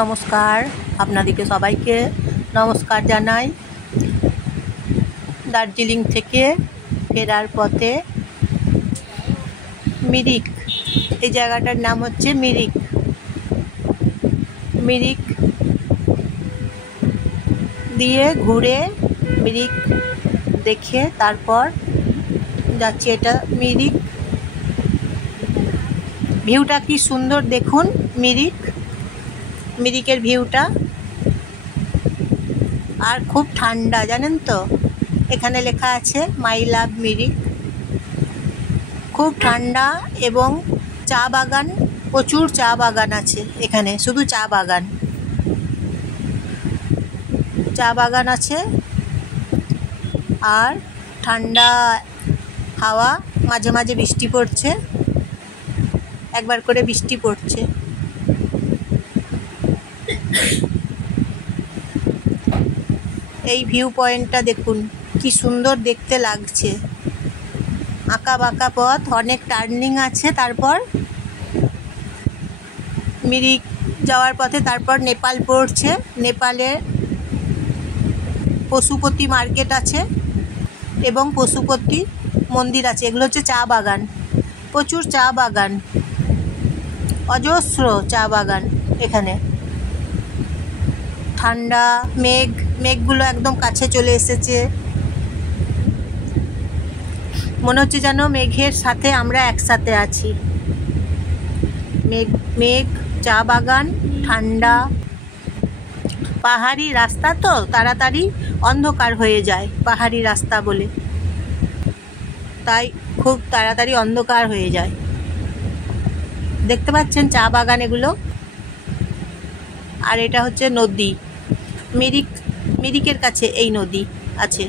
নমস্কার, আপনাদেরকে সবাইকে নমস্কার জানাই। দার্জিলিং থেকে ফেরার পথে মিরিক, এই জায়গাটার নাম হচ্ছে মিরিক। মিরিক দিয়ে ঘুরে মিরিক দেখে তারপর যাচ্ছি। এটা মিরিক, ভিউটা কি সুন্দর দেখুন। মিরিকের ভিউটা, আর খুব ঠান্ডা জানেন তো। এখানে লেখা আছে মাই লাভ মিরিক। খুব ঠান্ডা এবং চা বাগান, প্রচুর চা বাগান আছে এখানে, শুধু চা বাগান আছে। আর ঠান্ডা হাওয়া, মাঝে মাঝে বৃষ্টি পড়ছে, একবার করে বৃষ্টি পড়ছে। এই ভিউ পয়েন্টটা দেখুন কি সুন্দর দেখতে লাগছে। আঁকা বাঁকা পথ, অনেক টার্নিং আছে। তারপর মিরিক যাওয়ার পথে তারপর নেপাল পড়ছে। নেপালে পশুপতি মার্কেট আছে এবং পশুপতি মন্দির আছে। এগুলো হচ্ছে চা বাগান, প্রচুর চা বাগান, অজস্র চা বাগান এখানে। ঠান্ডা, মেঘগুলো একদম কাছে চলে এসেছে। মনে হচ্ছে যেন মেঘের সাথে আমরা একসাথে আছি। মেঘ, চা বাগান, ঠান্ডা, পাহাড়ি রাস্তা তো তাড়াতাড়ি অন্ধকার হয়ে যায়, পাহাড়ি রাস্তা বলে, তাই খুব তাড়াতাড়ি অন্ধকার হয়ে যায়। দেখতে পাচ্ছেন চা বাগান এগুলো। আর এটা হচ্ছে নদী, মিরিকের কাছে এই নদী আছে।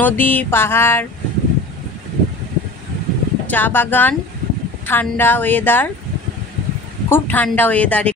নদী, পাহাড়, চা বাগান, ঠান্ডা ওয়েদার, খুব ঠান্ডা ওয়েদার।